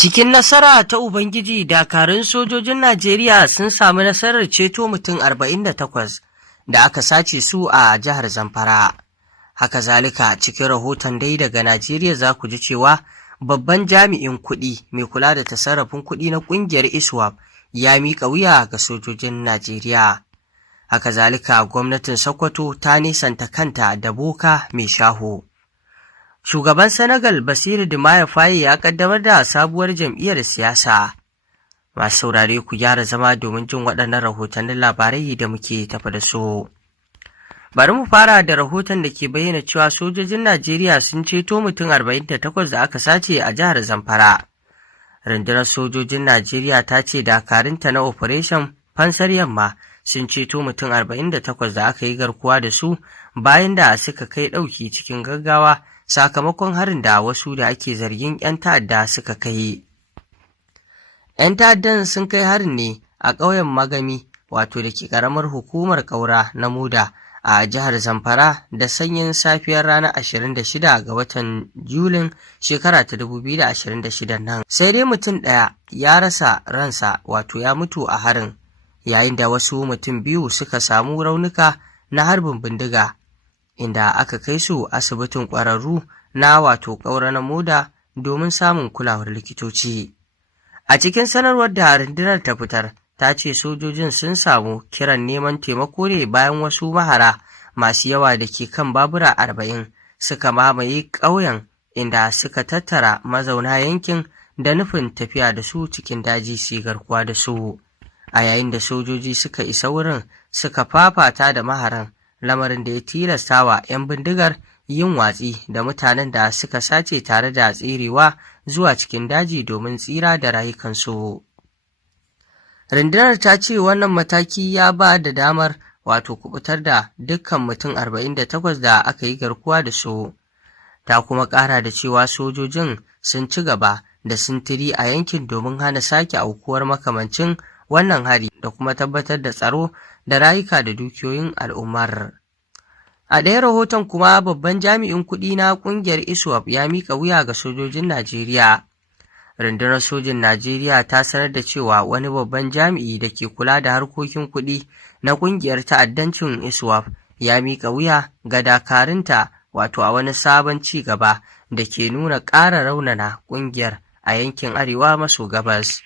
Cikin nasara ta Ubangiji, dakarun sojojin Najeriya sun sami nasarar ceto mutum 48 da aka sace su a jihar Zamfara. Haka zalika, cikin rahoton dai daga Najeriya za ku ji cewa babban jami'in kuɗi mai kula da tasarrafin kuɗi na ƙungiyar ISWAP ya miƙa wuya ga sojojin Najeriya. Haka zalika, gwamnatin Sokoto ta nisanta kanta da boka mai shaho. Shugaban Senegal Bassirou Diomaye Faye ya kaddamar da sabuwar jam'iyyar siyasa. Masu saurare ku gyara zama domin jin waɗannan rahotannin labarai da muke tafa da su. Bari mu fara da rahoton da ke bayyana cewa sojojin Najeriya sun ceto mutum 48 da aka sace a jihar Zamfara. Rundunar sojojin Najeriya ta ce dakarunta na Operation Fansar Yamma sun ceto mutum 48 da aka yi garkuwa da su bayan da suka kai ɗauki cikin gaggawa sakamakon harin da wasu da ake zargin 'yan ta'adda suka kai. 'Yan ta'addan sun kai harin ne a ƙauyen Magami, wato da ke ƙaramar hukumar Ƙaura na Muda a jihar Zamfara da sanyin safiyar ranar 26 ga watan Julin shekara ta 2026 nan. Sai dai mutum ɗaya ya rasa ransa, wato ya mutu a harin, yayin da wasu mutum biyu suka samu raunuka na harbin bindiga, inda aka kai su asibitin ƙwararru na wato Ƙaura na Muda domin samun kulawar likitoci. A cikin sanarwar da rundunar ta fitar, ta ce sojojin sun samu kiran neman taimako ne bayan wasu mahara masu yawa da ke kan babura 40 suka mamaye ƙauyen, inda suka tattara mazauna yankin da nufin tafiya da su cikin daji su garkuwa da su. A yayin da sojoji suka isa wurin, suka fafata da maharan, lamarin da ya tilasta wa 'yan bindigar yin watsi da mutanen da suka sace tare da tserewa zuwa cikin daji domin tsira da rayukansu. Rundunar ta ce wannan mataki ya ba da damar wato kubutar da dukkan mutum 48 da aka yi garkuwa da su. Ta kuma ƙara da cewa sojojin sun ci gaba da sintiri a yankin domin hana sake aukuwar makamancin wannan hari da kuma tabbatar da tsaro da rayuka da dukiyoyin al'ummar. A ɗaya rahoton kuma, babban jami'in kuɗi na ƙungiyar ISWAP ya miƙa wuya ga sojojin Najeriya. Rundunar sojin Najeriya ta sanar da cewa wani babban jami'i da ke kula da harkokin kuɗi na ƙungiyar ta'addancin ISWAP ya miƙa wuya ga dakarunta, wato a wani sabon ci gaba da ke nuna ƙara raunana ƙungiyar a yankin arewa maso gabas.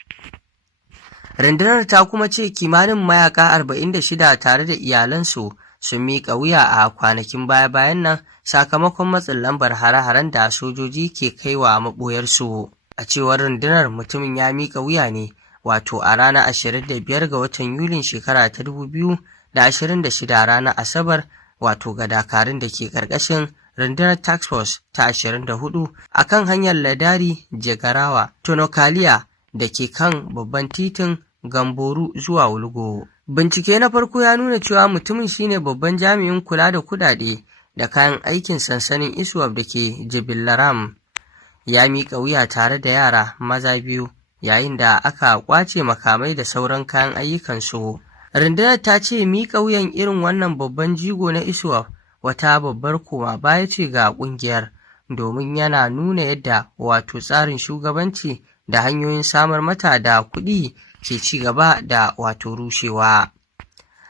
Rundunar ta kuma ce kimanin mayaka 46 tare da iyalansu sun miƙa wuya a kwanakin baya-bayan nan sakamakon matsin lambar hare-haren da sojoji ke kaiwa maɓoyarsu. A cewar rundunar, mutumin ya miƙa wuya ne wato a ranar 25 ga watan Yulin shekara ta 2026 ranar Asabar, wato ga dakarun da ke ƙarƙashin rundunar Task Force ta 24 a kan hanyar Ladari Jegarawa Tonokaliya da ke kan babban titin Gamboru zuwa Wulgo. Bincike na farko ya nuna cewa mutumin shine babban jami'in kula da kudade da kayan aikin sansanin ISWAP da ke Jibillaram. Ya miƙa wuya tare da yara maza biyu yayin da aka ƙwace makamai da sauran kayan ayyukansu. Rundunar ta ce miƙa wuyan irin wannan babban jigo na ISWAP wata babbar koma baya ce ga ƙungiyar, domin yana nuna yadda wato tsarin shugabanci da hanyoyin samar mata da kuɗi ke ci gaba da wato rushewa.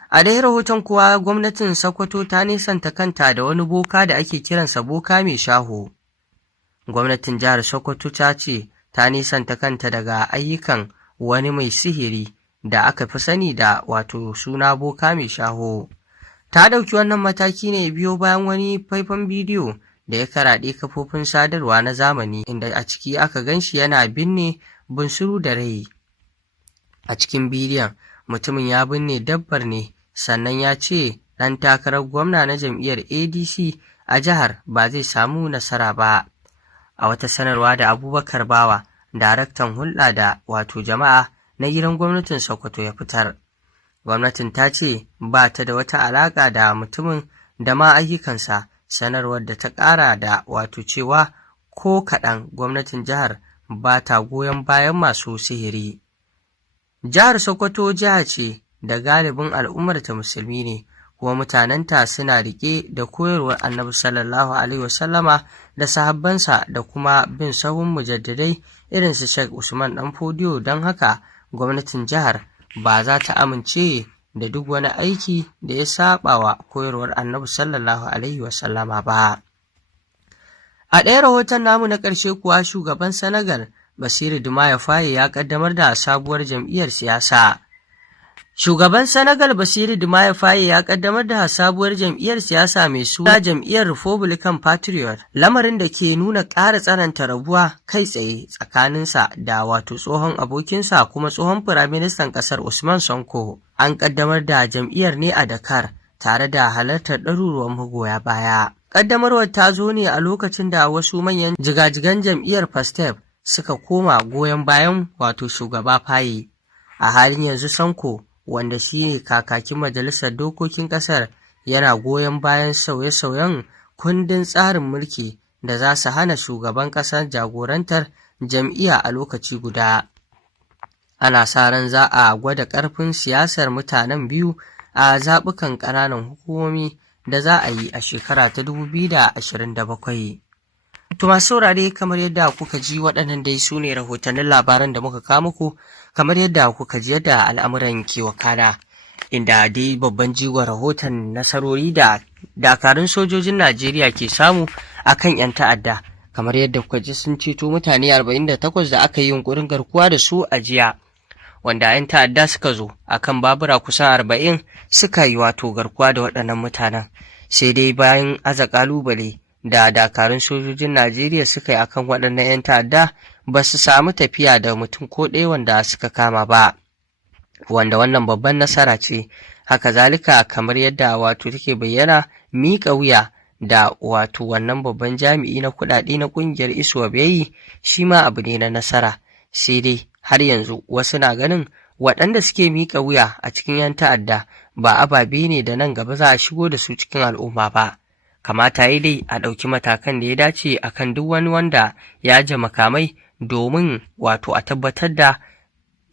A dai rahoton kuwa, gwamnatin Sokoto ta nisanta kanta da wani boka da ake kiransa boka mai shaho. Gwamnatin jihar Sokoto ta ce ta nisanta kanta daga ayyukan wani mai sihiri da aka fi sani da wato suna boka mai shaho. Ta ɗauki wannan mataki ne biyo bayan wani faifan bidiyo da ya karaɗe kafofin sadarwa na zamani, inda a ciki aka ganshi yana binne bunsuru da rai. A cikin bidiyon, mutumin ya binne dabbar ne, sannan ya ce ɗan takarar gwamna na jam'iyyar ADC a jihar ba zai samu nasara ba. A wata sanarwa da Abubakar Bawa, daraktan hulɗa da wato jama'a na gidan gwamnatin Sokoto ya fitar, gwamnatin ta ce ba ta da wata alaƙa da mutumin da ma ayyukansa. Sanarwar da ta ƙara da wato cewa ko kaɗan gwamnatin jihar ba ta goyon bayan masu sihiri. Jihar Sokoto jiha ce da galibin al'ummarta musulmi ne, kuma mutanenta suna riƙe da koyarwar Annabi sallallahu alaihi wasallama da sahabbansa da kuma bin sahun mujaddadai irin su Sheikh Usman Dan Fodiyo, don haka gwamnatin jihar ba za ta amince da duk wani aiki da ya saba wa koyarwar Annabi sallallahu alaihi wasallama ba. A ɗaya rahoton namu na ƙarshe kuwa, shugaban Senegal Bassirou Diomaye Faye ya ƙaddamar da sabuwar jam'iyyar siyasa. Shugaban Senegal Bassirou Diomaye Faye ya ƙaddamar da sabuwar jam'iyyar siyasa mai suna Jam'iyyar Republican Patriot, lamarin da ke nuna ƙara tsananta rabuwa kai tsaye tsakaninsa da tsohon abokinsa kuma tsohon firaministan ƙasar Usman Sonko. An ƙaddamar da jam'iyyar ne a Dakar tare da halartar ɗaruruwan magoya baya. Ƙaddamarwar ta zo ne a lokacin da wasu manyan jigajigan jam'iyyar PASTEF suka koma goyon bayan shugaba Faye. A halin yanzu Sonko, wanda shi ne kakakin majalisar dokokin ƙasar, yana goyon bayan sauye-sauyen kundin tsarin mulki da za su hana shugaban ƙasar jagorantar jam'iyya a lokaci guda. Ana sa ran za a gwada ƙarfin siyasar mutanen biyu a zaɓukan ƙananan hukumomi da za a yi a shekara ta 2027. To masu saurare, kamar yadda kuka ji, waɗannan dai su ne rahotannin labaran da muka kawo muku, kamar yadda kuka ji yadda al'amuran ke wakana, inda dai babban jigon rahoton nasarori da dakarun sojojin Najeriya ke samu a kan 'yan ta'adda, kamar yadda kuka ji sun ceto mutane 48 da aka yi yunkurin garkuwa da su a jiya, wanda 'yan ta'adda suka zo a kan babura kusan 40 suka yi garkuwa da waɗannan mutanen. Sai dai bayan aza ƙalubale da dakarun sojojin Najeriya suka yi akan waɗannan 'yan ta'adda, ba su samu tafiya da mutum ko ɗaya wanda suka kama ba, wanda wannan babban nasara ce. Haka zalika, kamar yadda take bayyana, miƙa wuya da wannan babban jami'i na kuɗaɗe na ƙungiyar ISWAP yayi, shi ma abu ne na nasara. Sai dai har yanzu wasu na ganin waɗanda suke miƙa wuya a cikin 'yan ta'adda ba ababe ne da nan gaba za a shigo da su cikin al'umma ba. Kamata yi dai a ɗauki matakan da ya dace akan duk wani wanda ya aje makamai, domin a tabbatar da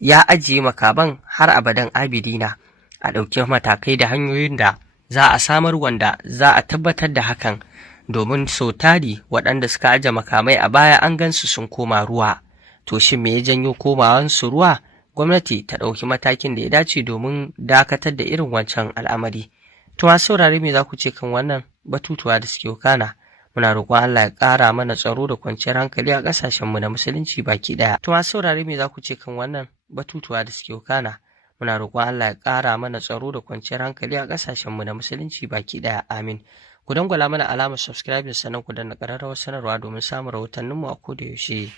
ya ajiye makaman har abadan abidina. A ɗauki matakai da hanyoyin da za a samar wanda za a tabbatar da hakan, domin sau tari waɗanda suka aje makamai a baya an gansu sun koma ruwa. To shin me ya janyo komawansu ruwa? Gwamnati ta ɗauki matakin da ya dace domin dakatar da irin wancan al'amari. To masu saurare, me za ku ce kan wannan batutuwa da suke wakana? Muna roƙon Allah ya ƙara mana tsaro da kwanciyar hankali a ƙasashenmu na musulunci baki ɗaya. To masu saurare, me za ku ce kan wannan batutuwa da suke wakana? Muna roƙon Allah ya ƙara mana tsaro da kwanciyar hankali a ƙasashenmu na musulunci baki ɗaya. Amin. Ku dangwala mana alamar subscribe sannan ku danna ƙararrawar sanarwa domin samun rahotanninmu a koda yaushe.